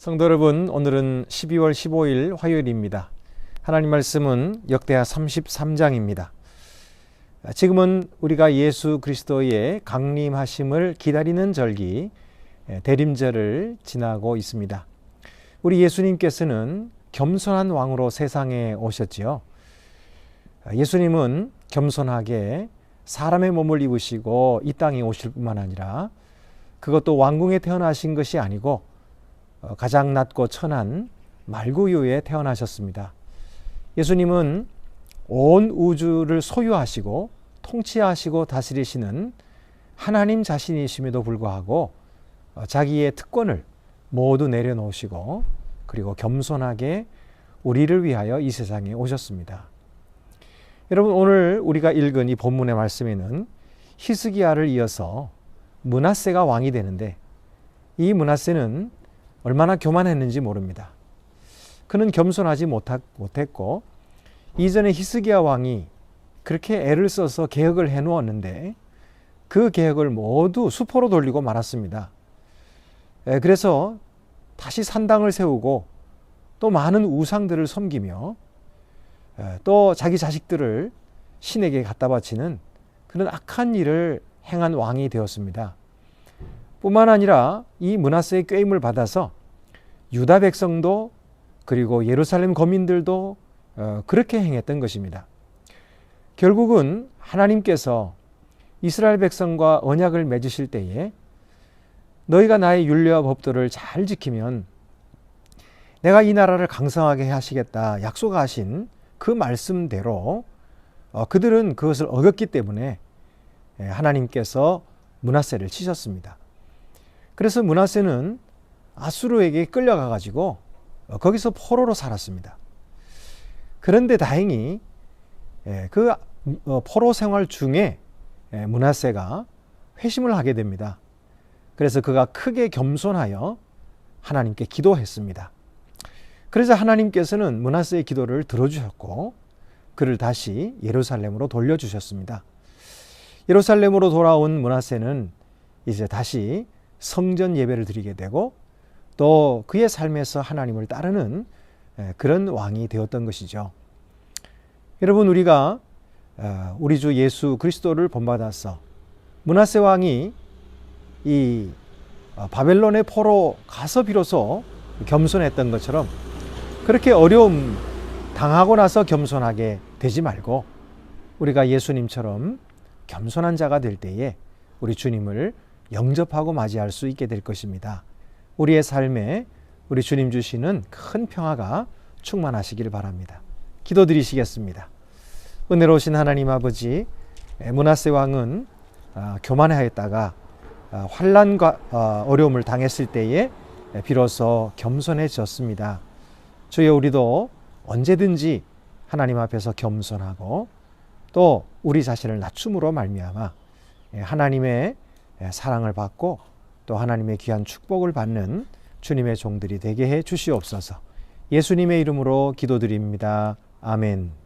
성도 여러분, 오늘은 12월 15일 화요일입니다. 하나님 말씀은 역대하 33장입니다. 지금은 우리가 예수 그리스도의 강림하심을 기다리는 절기 대림절을 지나고 있습니다. 우리 예수님께서는 겸손한 왕으로 세상에 오셨지요. 예수님은 겸손하게 사람의 몸을 입으시고 이 땅에 오실 뿐만 아니라 그것도 왕궁에 태어나신 것이 아니고 어, 가장 낮고 천한 말구유에 태어나셨습니다. 예수님은 온 우주를 소유하시고 통치하시고 다스리시는 하나님 자신이심에도 불구하고 어, 자기의 특권을 모두 내려놓으시고 그리고 겸손하게 우리를 위하여 이 세상에 오셨습니다. 여러분 오늘 우리가 읽은 이 본문의 말씀에는 히스기야를 이어서 문하세가 왕이 되는데 이 문하세는 얼마나 교만했는지 모릅니다. 그는 겸손하지 못했고 이전에 히스기야 왕이 그렇게 애를 써서 개혁을 해 놓았는데 그 개혁을 모두 수포로 돌리고 말았습니다. 그래서 다시 산당을 세우고 또 많은 우상들을 섬기며 또 자기 자식들을 신에게 갖다 바치는 그런 악한 일을 행한 왕이 되었습니다. 뿐만 아니라 이 문하세의 꾀임을 받아서 유다 백성도 그리고 예루살렘 거민들도 어, 그렇게 행했던 것입니다. 결국은 하나님께서 이스라엘 백성과 언약을 맺으실 때에 너희가 나의 윤례와 법도를 잘 지키면 내가 이 나라를 강성하게 하시겠다 약속하신 그 말씀대로 어, 그들은 그것을 어겼기 때문에 예, 하나님께서 문하세를 치셨습니다. 그래서 문하세는 아수르에게 끌려가 가지고 어, 거기서 포로로 살았습니다. 그런데 다행히 예, 그 어, 포로 생활 중에 예, 문하세가 회심을 하게 됩니다. 그래서 그가 크게 겸손하여 하나님께 기도했습니다. 그래서 하나님께서는 문하세의 기도를 들어주셨고 그를 다시 예루살렘으로 돌려주셨습니다. 예루살렘으로 돌아온 문하세는 이제 다시 성전 예배를 드리게 되고 또 그의 삶에서 하나님을 따르는 그런 왕이 되었던 것이죠. 여러분 우리가 어, 우리 주 예수 그리스도를 본받아서 문하세 왕이 이 어, 바벨론의 포로 가서 비로소 겸손했던 것처럼 그렇게 어려움 당하고 나서 겸손하게 되지 말고 우리가 예수님처럼 겸손한 자가 될 때에 우리 주님을 영접하고 맞이할 수 있게 될 것입니다. 우리의 삶에 우리 주님 주시는 큰 평화가 충만하시기를 바랍니다. 기도드리시겠습니다. 은혜로우신 하나님 아버지 문하세 왕은 아, 교만하였다가 아, 환란과 아, 어려움을 당했을 때에 비로소 겸손해졌습니다. 주여 우리도 언제든지 하나님 앞에서 겸손하고 또 우리 자신을 낮춤으로 말미암아 예, 하나님의 예, 사랑을 받고 또 하나님의 귀한 축복을 받는 주님의 종들이 되게 해 주시옵소서. 예수님의 이름으로 기도드립니다. 아멘.